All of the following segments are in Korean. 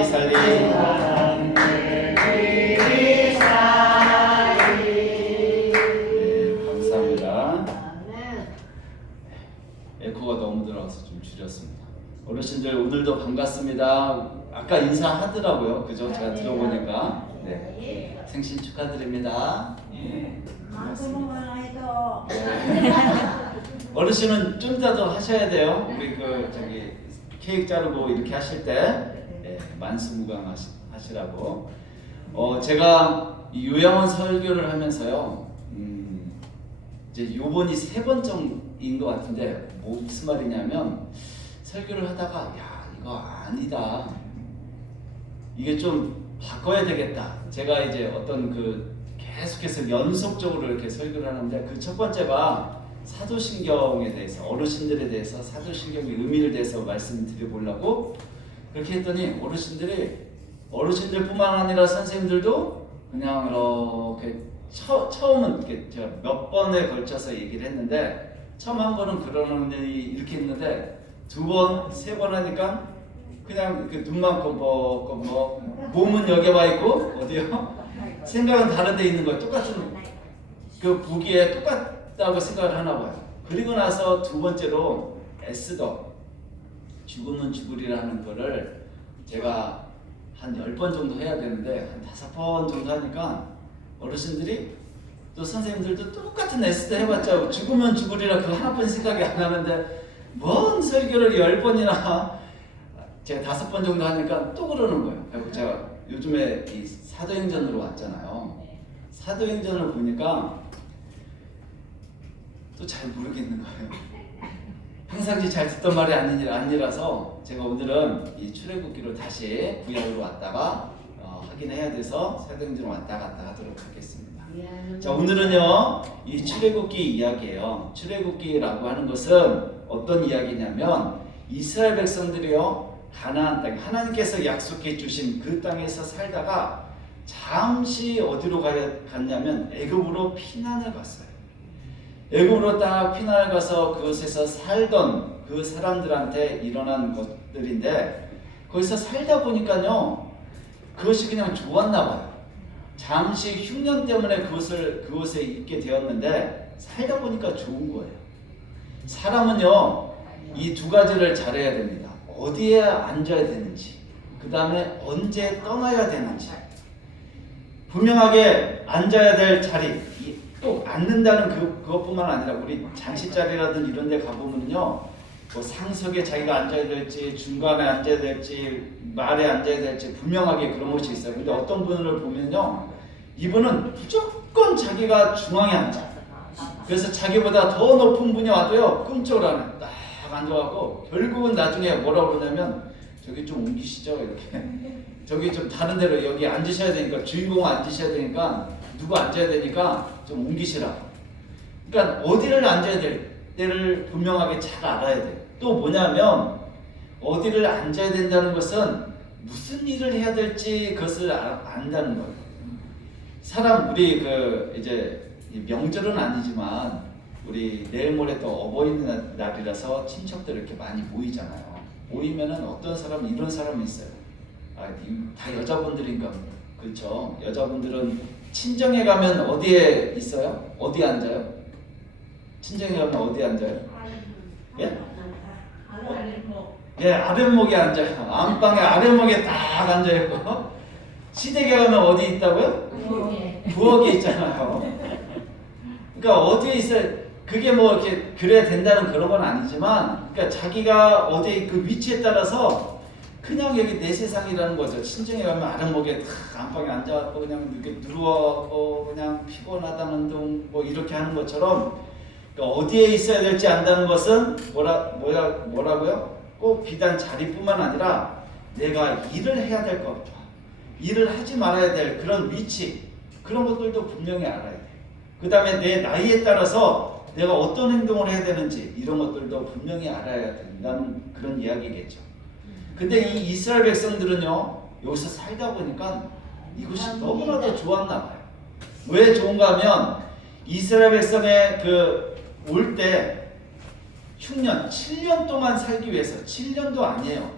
살리 감사합니다. 에코가 너무 들어가서 좀 줄였습니다. 어르신들 오늘도 반갑습니다. 아까 인사하더라고요. 그죠? 제가 들어보니까. 네. 생신 축하드립니다. 네. 어르신은 좀 이따 더 하셔야 돼요. 우리 저기 케이크 자르고 이렇게 하실 때 만수무강 하시라고. 제가 이 요양원 설교를 하면서요. 이제 요번이 3번째인 것 같은데 무슨 말이냐면 설교를 하다가 야 이거 아니다. 이게 좀 바꿔야 되겠다. 제가 이제 어떤 계속해서 연속적으로 이렇게 설교를 하는데 그 첫 번째가 사도신경에 대해서 어르신들에 대해서 사도신경의 의미를 대해서 말씀드려보려고 그렇게 했더니 어르신들뿐만 아니라 선생님들도 그냥 이렇게 처음은 이렇게 제가 몇 번에 걸쳐서 얘기를 했는데 처음 한 번은 그러는 일이 이렇게 했는데 2번, 3번 하니까 그냥 눈만 껌뻑껌뻑 몸은 여기 와 있고 어디요? 생각은 다른 데 있는 거예요. 똑같은 보기에 똑같다고 생각을 하나 봐요. 그리고 나서 2번째로 에스더 죽으면 죽으리라는 거를 제가 한 10번 정도 해야 되는데 한 5번 정도 하니까 어르신들이 또 선생님들도 똑같은 에스더 해봤자 죽으면 죽으리라 그거 하나뿐 생각이 안 나는데 뭔 설교를 10번이나 제가 5번 정도 하니까 또 그러는 거예요. 그리고 제가 요즘에 이 사도행전으로 왔잖아요. 사도행전을 보니까 또 잘 모르겠는 거예요. 평상시 잘 듣던 말이 아니라서 제가 오늘은 이 출애굽기로 다시 구약으로 왔다가 확인해야 돼서 사도행전으로 왔다 갔다 하도록 하겠습니다. 자, 오늘은요 이 출애굽기 이야기예요. 출애굽기라고 하는 것은 어떤 이야기냐면 이스라엘 백성들이요 가나안 땅 하나님께서 약속해 주신 그 땅에서 살다가 잠시 어디로 갔냐면 애굽으로 피난을 갔어요. 애굽으로 딱 피난을 가서 그곳에서 살던 그 사람들한테 일어난 것들인데 거기서 살다 보니까요 그것이 그냥 좋았나 봐요. 잠시 흉년 때문에 그곳에 있게 되었는데 살다 보니까 좋은 거예요. 사람은요 이 2가지를 잘해야 됩니다. 어디에 앉아야 되는지, 그 다음에 언제 떠나야 되는지. 분명하게 앉아야 될 자리, 꼭 앉는다는 그것뿐만 아니라 우리 잔치자리라든 이런 데 가보면요 뭐 상석에 자기가 앉아야 될지, 중간에 앉아야 될지, 말에 앉아야 될지 분명하게 그런 것이 있어요. 근데 어떤 분을 보면요 이분은 무조건 자기가 중앙에 앉아. 그래서 자기보다 더 높은 분이 와도요 끔찍을 안 해. 딱 앉아갖고 결국은 나중에 뭐라 그러냐면 저기 좀 옮기시죠 이렇게. 저기 좀 다른 데로 여기 앉으셔야 되니까 주인공 앉으셔야 되니까 누구 앉아야 되니까 좀 옮기시라. 그러니까 어디를 앉아야 될 때를 분명하게 잘 알아야 돼요. 또 뭐냐면 어디를 앉아야 된다는 것은 무슨 일을 해야 될지 그것을 안다는 거예요. 우리 이제 명절은 아니지만 우리 내일 모레 또 어버이날이라서 친척들 이렇게 많이 모이잖아요. 모이면은 어떤 사람 이런 사람이 있어요. 다 여자분들인가 그렇죠. 여자분들은 친정에 가면 어디에 있어요? 어디 앉아요? 친정에 가면 어디 앉아요? 예? 예, 아랫목에 앉아요. 안방에 아랫목에 딱 앉아있고 시댁에 가면 어디 있다고요? 부엌에 있잖아요. 그러니까 어디에 있어요? 그게 뭐 이렇게 그래야 된다는 그런 건 아니지만, 그러니까 자기가 어디 그 위치에 따라서 그냥 여기 내 세상이라는 거죠. 친정에 가면 아랫목에 딱 안방에 앉아갖고 그냥 이렇게 누워갖고 그냥 피곤하다는 둥 뭐 이렇게 하는 것처럼, 그러니까 어디에 있어야 될지 안다는 것은 뭐라고요? 꼭 비단 자리뿐만 아니라 내가 일을 해야 될 것, 일을 하지 말아야 될 그런 위치, 그런 것들도 분명히 알아야 돼요. 그 다음에 내 나이에 따라서 내가 어떤 행동을 해야 되는지 이런 것들도 분명히 알아야 된다는 그런 이야기겠죠. 근데 이 이스라엘 백성들은요 여기서 살다 보니까 이곳이 너무나도 좋았나 봐요. 왜 좋은가 하면 이스라엘 백성의 올 때 흉년 7년 동안 살기 위해서, 7년도 아니에요.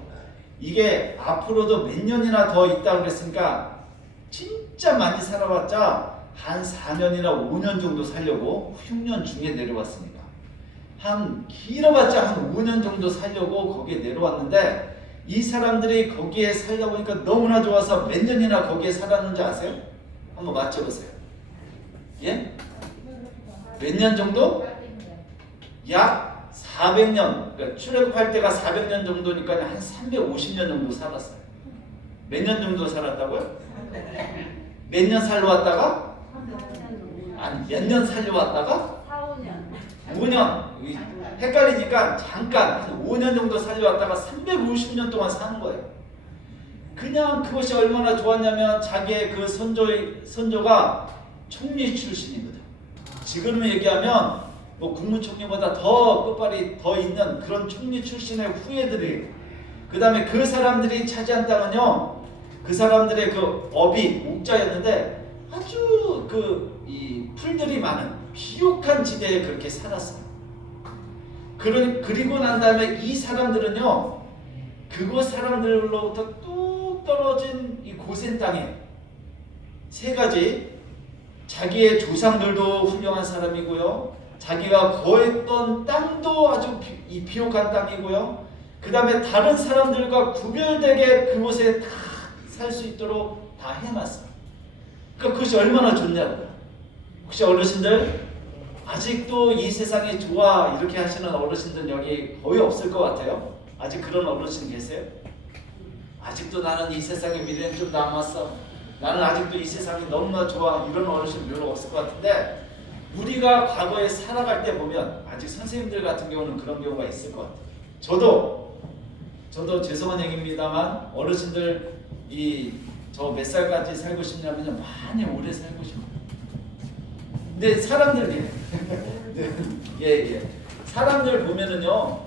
이게 앞으로도 몇 년이나 더 있다 그랬으니까 진짜 많이 살아봤자 한 4년이나 5년 정도 살려고 흉년 중에 내려왔습니다. 한 길어봤자 한 5년 정도 살려고 거기에 내려왔는데 이 사람들이 거기에 살다 보니까 너무나 좋아서 몇 년이나 거기에 살았는지 아세요? 한번 맞춰보세요. 예? 몇 년 정도? 약 400년. 그러니까 출애굽할 때가 400년 정도니까 한 350년 정도 살았어요. 몇 년 정도 살았다고요? 몇 년 살러왔다가? 아니 몇 년 살려왔다가? 5년. 헷갈리니까 잠깐 한 5년 정도 살려왔다가 350년 동안 사는 거예요. 그냥 그것이 얼마나 좋았냐면 자기의 그 선조가 총리 출신입니다. 지금 얘기하면 뭐 국무총리보다 더 끝발이 더 있는 그런 총리 출신의 후예들이, 그 다음에 그 사람들이 차지한 땅은요, 그 사람들의 그 업이 옥자였는데 아주 이 풀들이 많은 비옥한 지대에 그렇게 살았어요. 그리고 난 다음에 이 사람들은요, 그곳 사람들로부터 뚝 떨어진 이 고센 땅에 세 가지, 자기의 조상들도 훌륭한 사람이고요, 자기가 거했던 땅도 아주 비옥한 땅이고요, 그 다음에 다른 사람들과 구별되게 그곳에 다 살 수 있도록 다 해놨어요. 그러니까 그것이 얼마나 좋냐고요. 혹시 어르신들 아직도 이 세상이 좋아 이렇게 하시는 어르신들 여기 거의 없을 것 같아요. 아직 그런 어르신 계세요? 아직도 나는 이 세상의 미래는 좀 남았어, 나는 아직도 이 세상이 너무나 좋아, 이런 어르신 별로 없을 것 같은데, 우리가 과거에 살아갈 때 보면 아직 선생님들 같은 경우는 그런 경우가 있을 것 같아요. 저도 죄송한 얘기입니다만 어르신들 저 몇 살까지 살고 싶냐면 많이 오래 살고 싶어요. 근데 사람들 예. 사람들 보면은요,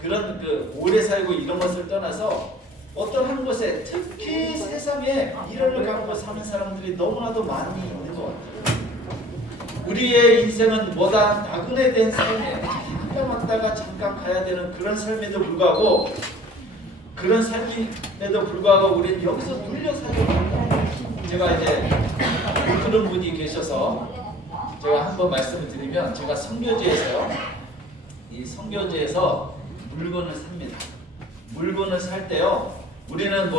그런 오래 살고 이런 것을 떠나서 어떤 한 곳에, 특히 세상에 미래를 갖고 사는 사람들이 너무나도 많이 있는 것 같아요. 우리의 인생은 뭐다 나그네된 삶에 잠깐 왔다가 잠깐 가야 되는 그런 삶에도 불구하고, 우리는 여기서 눌려 살려고 합니다. 제가 이제 그런 분이 계셔서 제가 한번 말씀을 드리면, 제가 선교지에서요, 이 선교지에서 물건을 삽니다. 물건을 살 때요, 우리는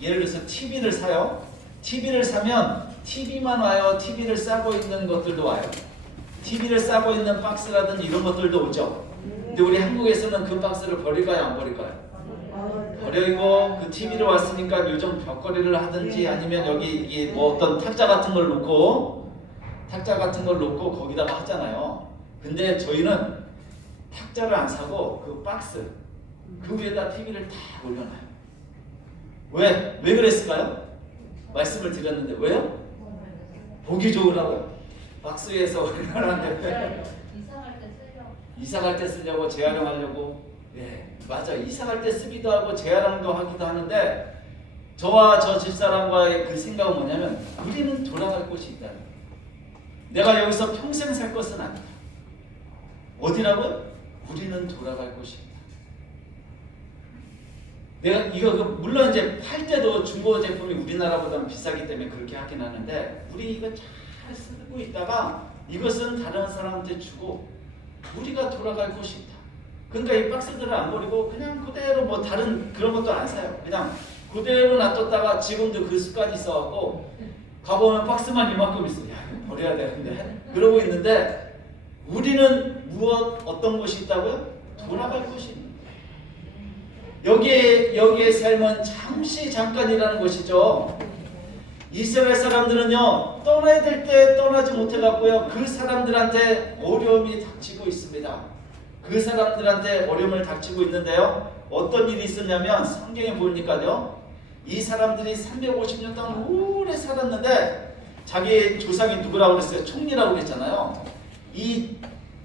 예를 들어서 TV를 사요. TV를 사면 TV만 와요? TV를 싸고 있는 것들도 와요? TV를 싸고 있는 박스라든지 이런 것들도 오죠. 근데 우리 한국에서는 그 박스를 버릴까요, 안 버릴까요? 버리고 그 TV로 왔으니까 요즘 벽걸이를 하든지 아니면 여기 어떤 탁자 같은 걸 놓고 거기다가 하잖아요. 근데 저희는 탁자를 안 사고 그 박스, 그 위에다 TV를 다 올려놔요. 왜 그랬을까요? 말씀을 드렸는데 왜요? 보기 좋으라고요. 박스 위에서 올려놨는데 이사 갈 때 쓰려고, 재활용하려고. 예, 맞아. 이사 갈 때 쓰기도 하고 재활용도 하기도 하는데, 저와 저 집사람과의 그 생각은 뭐냐면, 우리는 돌아갈 곳이 있다는 거예요. 내가 여기서 평생 살 것은 아니다. 어디라고요? 우리는 돌아갈 곳이 있다. 내가 이거 물론 이제 팔 때도 중고 제품이 우리나라보다는 비싸기 때문에 그렇게 하긴 하는데, 우리 이거 잘 쓰고 있다가 이것은 다른 사람한테 주고 우리가 돌아갈 곳이 있다. 그러니까 이 박스들을 안 버리고 그냥 그대로 다른 그런 것도 안 사요. 그냥 그대로 놔뒀다가 지금도 그 습관이 있어갖고 가보면 박스만 이만큼 있어요. 야, 이거 버려야 되는데 그러고 있는데, 우리는 어떤 곳이 있다고요? 돌아갈 곳이 있는 거예요. 여기의 삶은 잠깐이라는 것이죠. 이스라엘 사람들은요, 떠나야 될 때 떠나지 못해갖고요, 그 사람들한테 어려움이 닥치고 있습니다. 그 사람들한테 어려움을 닥치고 있는데요, 어떤 일이 있었냐면 성경에 보니까요, 이 사람들이 350년 동안 오래 살았는데, 자기 조상이 누구라고 그랬어요? 총리라고 그랬잖아요. 이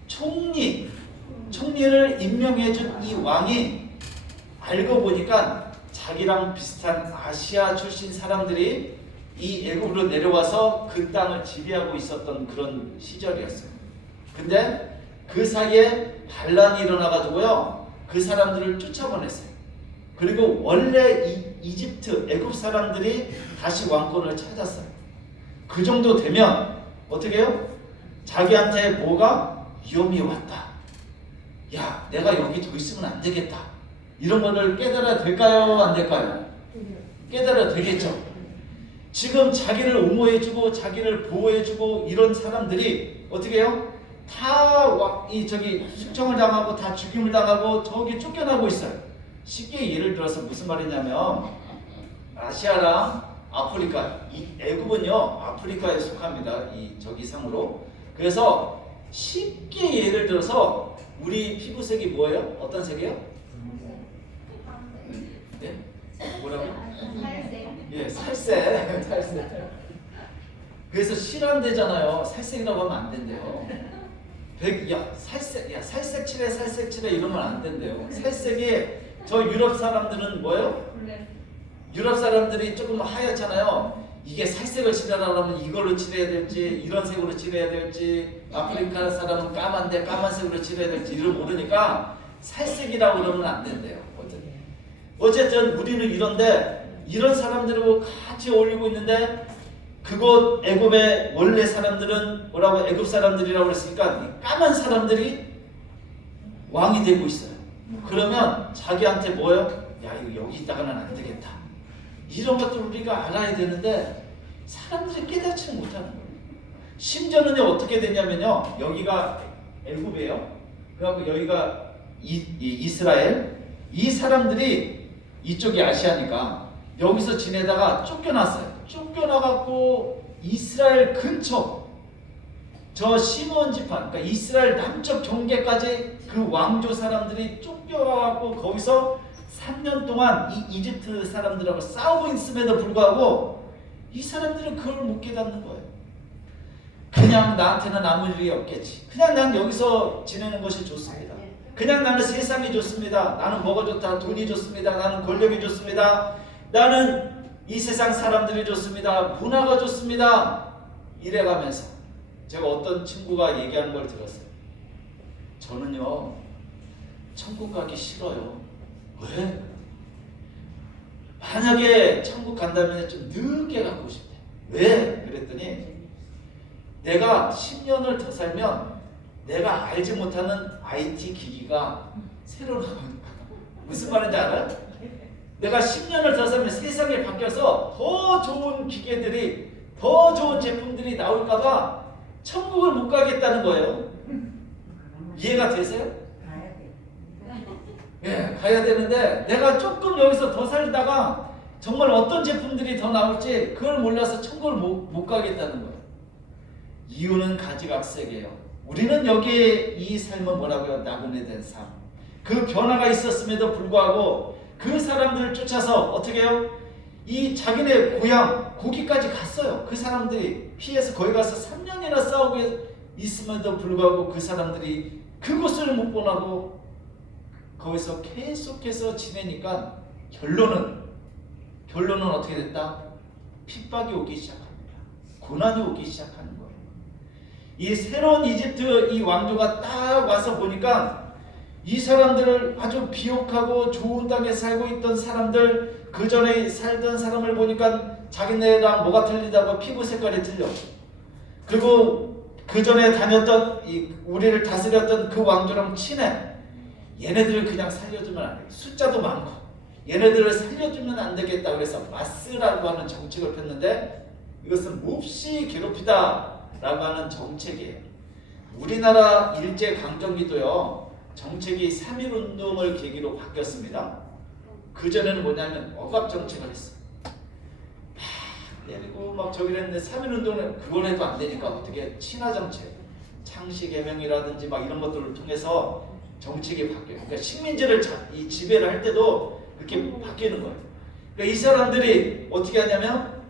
총리를 임명해준 이 왕이 알고 보니까 자기랑 비슷한 아시아 출신 사람들이 이 애굽으로 내려와서 그 땅을 지배하고 있었던 그런 시절이었어요. 근데 그 사이에 반란이 일어나가지고요, 그 사람들을 쫓아보냈어요. 그리고 원래 이집트 애굽 사람들이 다시 왕권을 찾았어요. 그 정도 되면 어떻게 해요? 자기한테 뭐가 위험이 왔다. 야, 내가 여기 더 있으면 안 되겠다. 이런 거를 깨달아야 될까요? 안 될까요? 깨달아야 되겠죠. 지금 자기를 옹호해주고 자기를 보호해주고 이런 사람들이 어떻게 해요? 다 저기 숙청을 당하고 다 죽임을 당하고 저기 쫓겨나고 있어요. 쉽게 예를 들어서 무슨 말이냐면 아시아랑 아프리카, 이 애굽은요 아프리카에 속합니다. 이 저기 상으로. 그래서 쉽게 예를 들어서 우리 피부색이 뭐예요? 어떤 색이에요? 네? 뭐라고? 예, 살색. 살색. 그래서 실험되잖아요. 살색이라고 하면 안 된대요. 살색 칠해 이러면 안 된대요. 살색이 저 유럽 사람들은 뭐예요? 유럽 사람들이 조금 하얗잖아요. 이게 살색을 칠하려고 하면 이걸로 칠해야 될지 이런 색으로 칠해야 될지 아프리카 사람은 까만데 까만색으로 칠해야 될지 이걸 모르니까 살색이라고 그러면 안 된대요. 어쨌든 우리는 이런 사람들하고 같이 어울리고 있는데 그곳 애굽의 원래 사람들은 뭐라고 애굽 사람들이라고 그랬으니까 까만 사람들이 왕이 되고 있어요. 그러면 자기한테 뭐예요? 야, 이거 여기 있다가는 안 되겠다. 이런 것들 우리가 알아야 되는데 사람들이 깨닫지 못하는 거예요. 심지어는 어떻게 되냐면요. 여기가 애굽이에요. 그래갖고 여기가 이스라엘. 이 사람들이 이쪽이 아시아니까 여기서 지내다가 쫓겨났어요. 쫓겨나갖고 이스라엘 근처 저 시므온 지파, 그러니까 이스라엘 남쪽 경계까지 그 왕조 사람들이 쫓겨나갖고 거기서 3년 동안 이 이집트 사람들하고 싸우고 있음에도 불구하고 이 사람들은 그걸 못 깨닫는 거예요. 그냥 나한테는 아무 일이 없겠지. 그냥 난 여기서 지내는 것이 좋습니다. 그냥 나는 세상이 좋습니다. 나는 뭐가 좋다. 돈이 좋습니다. 나는 권력이 좋습니다. 나는 이 세상 사람들이 좋습니다. 문화가 좋습니다. 이래가면서 제가 어떤 친구가 얘기하는 걸 들었어요. 저는요 천국 가기 싫어요. 왜? 만약에 천국 간다면 좀 늦게 가고 싶대. 왜? 그랬더니 내가 10년을 더 살면 내가 알지 못하는 IT 기기가 새로 나오니까. 무슨 말인지 알아요? 내가 10년을 더 살면 세상이 바뀌어서 더 좋은 기계들이 더 좋은 제품들이 나올까봐 천국을 못 가겠다는 거예요. 이해가 되세요? 예, 가야 되는데 내가 조금 여기서 더 살다가 정말 어떤 제품들이 더 나올지 그걸 몰라서 천국을 못 가겠다는 거예요. 이유는 가지각색이에요. 우리는 여기에 이 삶은 뭐라고요? 나그네된 삶. 그 변화가 있었음에도 불구하고 그 사람들을 쫓아서 어떻게 해요? 이 자기네 고향 거기까지 갔어요. 그 사람들이 피해서 거기 가서 3년이나 싸우고 있음에도 불구하고 그 사람들이 그곳을 못 보나고 거기서 계속해서 지내니까 결론은 어떻게 됐다? 핍박이 오기 시작합니다. 고난이 오기 시작하는 거예요. 이 새로운 이집트 이 왕조가 딱 와서 보니까 이 사람들을 아주 비옥하고 좋은 땅에 살고 있던 사람들, 그 전에 살던 사람을 보니까 자기네랑 뭐가 틀리다고 피부 색깔이 틀려. 그리고 그 전에 다녔던 우리를 다스렸던 그 왕조랑 친해. 얘네들을 그냥 살려주면 안 돼. 숫자도 많고 얘네들을 살려주면 안 되겠다. 그래서 마스라고 하는 정책을 폈는데 이것은 몹시 괴롭히다 라고 하는 정책이에요. 우리나라 일제강점기도요 정책이 3.1운동을 계기로 바뀌었습니다. 그전에는 뭐냐면 억압정책을 했어요. 내리고 막 저기 했는데 3.1운동은 그걸 해도 안 되니까 어떻게 친화정책, 창씨개명이라든지 막 이런 것들을 통해서 정책이 바뀌어요. 그러니까 식민지를 이 지배를 할 때도 그렇게 바뀌는 거예요. 그러니까 이 사람들이 어떻게 하냐면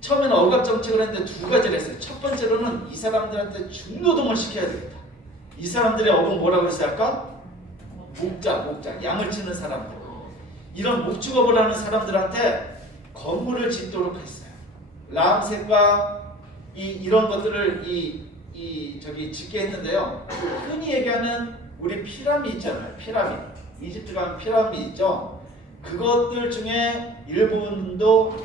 처음에는 억압정책을 했는데 두 가지를 했어요. 첫 번째로는 이 사람들한테 중노동을 시켜야 되겠다. 이 사람들의 업은 뭐라고 했어요 아까? 목자, 양을 치는 사람들. 이런 목축업을 하는 사람들한테 건물을 짓도록 했어요. 람셋과 이런 것들을 저기 짓게 했는데요. 흔히 얘기하는 우리 피라미드 있잖아요. 피라미드. 이집트 가면 피라미드 있죠. 그것들 중에 일부분도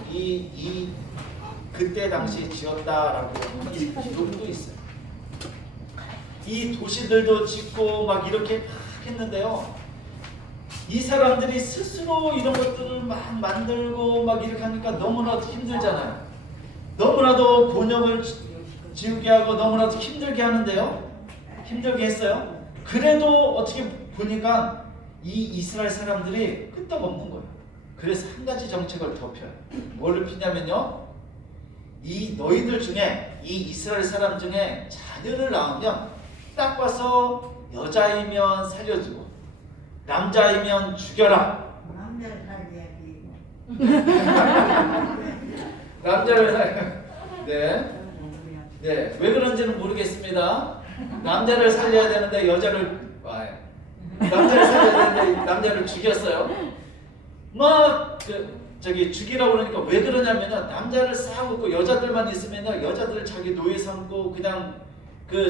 그때 당시 지었다라고 이 기록도 있어요. 이 도시들도 짓고 막 이렇게 막 했는데요. 이 사람들이 스스로 이런 것들을 막 만들고 막 이렇게 하니까 너무나도 힘들잖아요. 너무나도 곤욕을 지우게 하고 너무나도 힘들게 하는데요. 힘들게 했어요. 그래도 어떻게 보니까 이 이스라엘 사람들이 끄떡없는 거예요. 그래서 한 가지 정책을 더 펴요. 뭐를 피냐면요. 이 너희들 중에 이 이스라엘 사람 중에 자녀를 낳으면 딱 봐서 여자이면 살려주고 남자이면 죽여라. 남자를 살려야지. 남자를 살려. 네. 네. 왜 그런지는 모르겠습니다. 남자를 살려야 되는데 여자를 남자를 살려야 되는데 남자를 죽였어요. 막 죽이라고 그러니까 왜 그러냐면요. 남자를 싹 놓고 여자들만 있으면요. 여자들을 자기 노예 삼고 그냥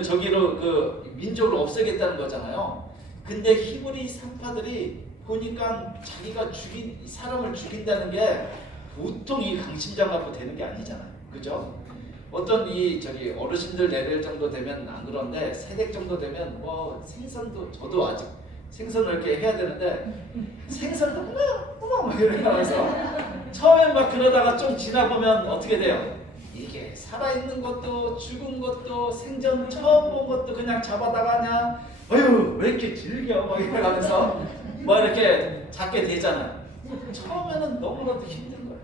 저기로 민족을 없애겠다는 거잖아요. 근데 히브리 산파들이 보니까 자기가 사람을 죽인다는 게 보통 이 강심장 갖고 되는 게 아니잖아요. 그죠? 어떤 어르신들 레벨 정도 되면 안 그런데 세댁 정도 되면 뭐 생선도 저도 아직 생선을 이렇게 해야 되는데 생선도 어머 막 이러면서 처음엔 막 그러다가 좀 지나보면 어떻게 돼요? 이게 살아있는 것도 죽은 것도 생전 처음 본 것도 그냥 잡아다가 그냥 어휴 왜 이렇게 질겨 막 이러면서 뭐 이렇게 잡게 되잖아요. 처음에는 너무나도 힘든 거예요.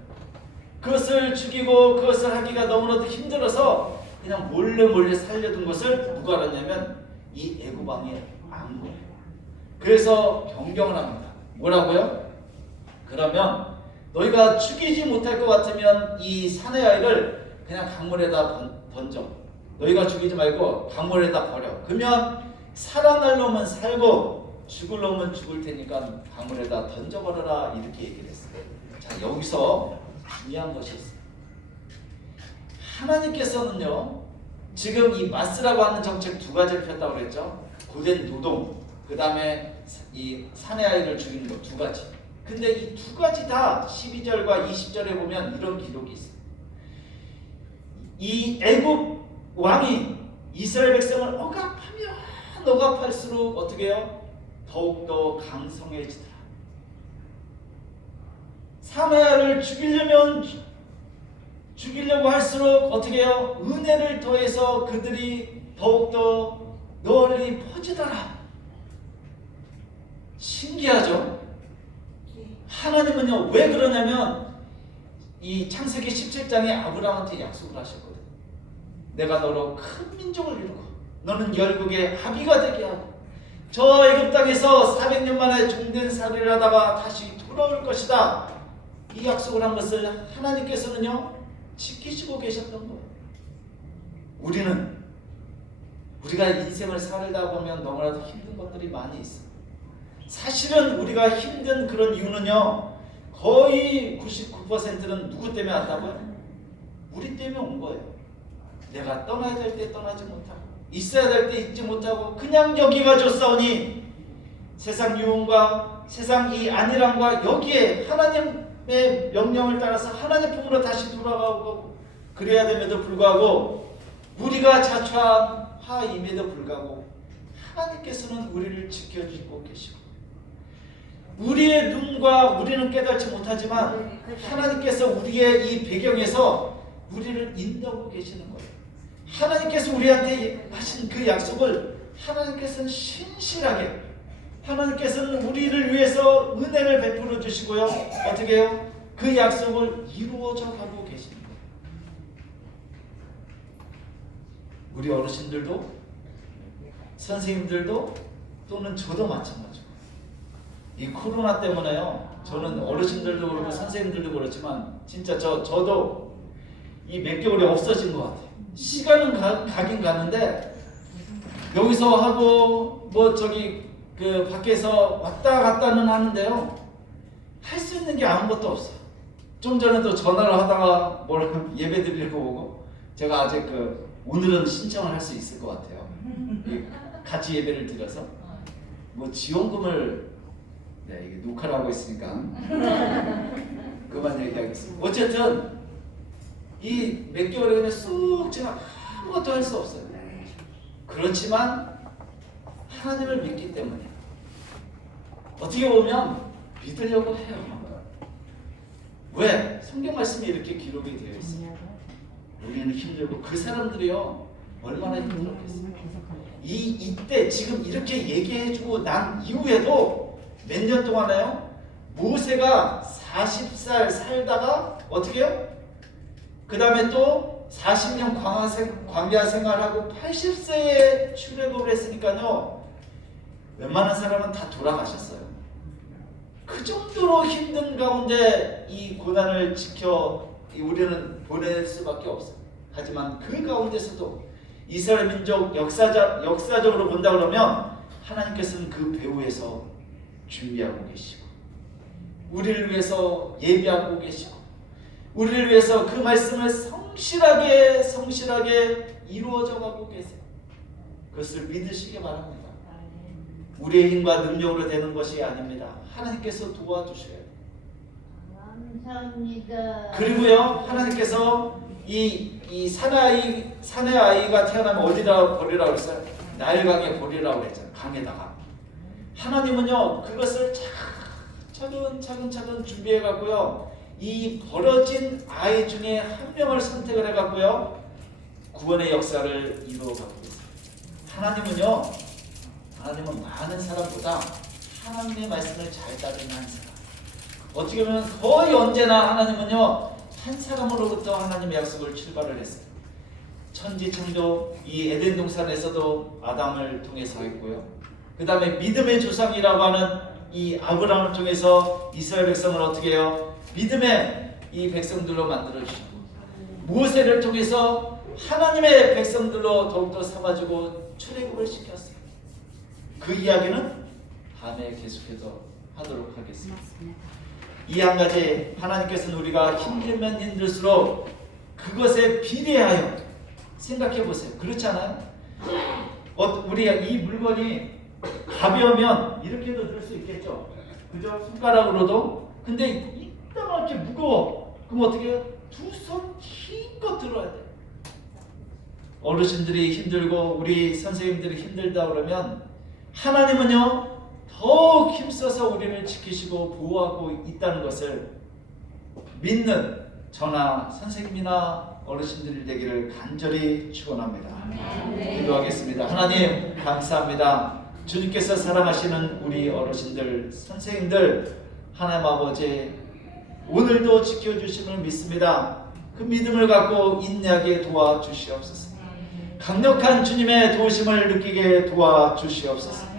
그것을 죽이고 그것을 하기가 너무나도 힘들어서 그냥 몰래 살려둔 것을 누가 알았냐면 이 애굽 왕이 안 거예요. 그래서 변경을 합니다. 뭐라고요? 그러면 너희가 죽이지 못할 것 같으면 이 사내 아이를 그냥 강물에다 던져. 너희가 죽이지 말고 강물에다 버려. 그러면 살아날 놈은 살고 죽을 놈은 죽을 테니까 강물에다 던져버려라 이렇게 얘기를 했어요. 자, 여기서 중요한 것이 있어요. 하나님께서는요 지금 이 마스라고 하는 정책 두 가지를 폈다고 그랬죠. 고된 노동, 그 다음에 이 사내 아이를 죽이는 거 두 가지. 근데 이 두 가지 다 12절과 20절에 보면 이런 기록이 있어요. 이 애굽 왕이 이스라엘 백성을 억압할수록 어떻게 해요? 더욱더 강성해지더라. 사내아를 죽이려고 할수록 어떻게 해요? 은혜를 더해서 그들이 더욱더 널리 퍼지더라. 신기하죠? 하나님은요 왜 그러냐면 이 창세기 17장에 아브라함한테 약속을 하셨거든요. 내가 너로 큰 민족을 이루고 너는 열국의 아비가 되게 하고 저 애굽 땅에서 400년 만에 종된 살이를 하다가 다시 돌아올 것이다. 이 약속을 한 것을 하나님께서는요 지키시고 계셨던 거예요. 우리가 인생을 살다 보면 너무나도 힘든 것들이 많이 있어요. 사실은 우리가 힘든 그런 이유는요 거의 99%는 누구 때문에 왔다고요? 우리 때문에 온 거예요. 내가 떠나야 될 때 떠나지 못하고 있어야 될 때 있지 못하고 그냥 여기가 좋사오니 세상 유흥과 세상 이 안일함과 여기에 하나님의 명령을 따라서 하나님 품으로 다시 돌아가고 그래야 됨에도 불구하고 우리가 자초한 화임에도 불구하고 하나님께서는 우리를 지켜주고 계시고 우리의 눈과 우리는 깨닫지 못하지만 하나님께서 우리의 이 배경에서 우리를 인도하고 계시는 거예요. 하나님께서 우리한테 하신 그 약속을 하나님께서는 신실하게 하나님께서는 우리를 위해서 은혜를 베풀어 주시고요. 어떻게 해요? 그 약속을 이루어져 가고 계십니다. 우리 어르신들도 선생님들도 또는 저도 마찬가지고 이 코로나 때문에요. 저는 어르신들도 그렇고 선생님들도 그렇지만 진짜 저도 이 몇 개월이 없어진 것 같아요. 시간은 가긴 가는데 여기서 하고 뭐 그 밖에서 왔다 갔다는 하는데요. 할 수 있는 게 아무것도 없어요. 좀 전에도 전화를 하다가 예배 드리려고 오고 제가 아직 오늘은 신청을 할 수 있을 것 같아요. 같이 예배를 드려서 뭐 지원금을 네, 이게 녹화를 하고 있으니까 그만 얘기하겠습니다. 어쨌든 이 몇 개월에 그냥 쑥 지나 아무것도 할 수 없어요. 그렇지만 하나님을 믿기 때문에 어떻게 보면 믿으려고 해요. 왜? 성경 말씀이 이렇게 기록이 되어 있어요. 우리는 힘들고 그 사람들이요 얼마나 힘들었겠어요. 이때 지금 이렇게 얘기해주고 난 이후에도 몇 년 동안에요 모세가 40살 살다가 어떻게 해요? 그 다음에 또 40년 광야 생활하고 80세에 출애굽을 했으니까요 웬만한 사람은 다 돌아가셨어요. 그 정도로 힘든 가운데 이 고난을 지켜 우리는 보낼 수밖에 없어요. 하지만 그 가운데서도 이스라엘 민족 역사적으로 본다 그러면 하나님께서는 그 배후에서 준비하고 계시고 우리를 위해서 예비하고 계시고 우리를 위해서 그 말씀을 성실하게 이루어져 가고 계세요. 그것을 믿으시기 바랍니다. 우리의 힘과 능력으로 되는 것이 아닙니다. 하나님께서 도와주셔야 돼요. 감사합니다. 그리고요 하나님께서 이 사내 아이가 태어나면 어디다 버리라고 그랬어요? 나일강에 버리라고 그랬잖아요. 강에다가. 하나님은요 그것을 차근차근 준비해 갖고요 이 벌어진 아이 중에 한 명을 선택을 해 갖고요 구원의 역사를 이루어 가고 있어요. 하나님은 많은 사람보다 하나님의 말씀을 잘 따르는 한 사람. 어떻게 보면 거의 언제나 하나님은요 한 사람으로부터 하나님의 약속을 출발을 했어요. 천지창조 이 에덴 동산에서도 아담을 통해서 했고요. 그 다음에 믿음의 조상이라고 하는 이 아브라함을 통해서 이스라엘 백성을 어떻게 해요? 믿음의 이 백성들로 만들어주시고 모세를 통해서 하나님의 백성들로 더욱더 삼아주고 출애굽을 시켰어요. 그 이야기는 다음에 계속해서 하도록 하겠습니다. 이 한 가지 하나님께서는 우리가 힘들면 힘들수록 그것에 비례하여 생각해 보세요. 그렇지 않아요? 우리가 이 물건이 가벼우면 이렇게도 들 수 있겠죠. 그죠? 손가락으로도. 근데 이따만하게 무거워. 그럼 어떻게 해요? 두 손 힘껏 들어야 돼요. 어르신들이 힘들고 우리 선생님들이 힘들다 그러면 하나님은요 더욱 힘써서 우리를 지키시고 보호하고 있다는 것을 믿는 저나 선생님이나 어르신들이 되기를 간절히 축원합니다. 기도하겠습니다. 하나님 감사합니다. 주님께서 사랑하시는 우리 어르신들, 선생님들 하나님 아버지 오늘도 지켜주심을 믿습니다. 그 믿음을 갖고 인내하게 도와주시옵소서. 강력한 주님의 도우심을 느끼게 도와주시옵소서.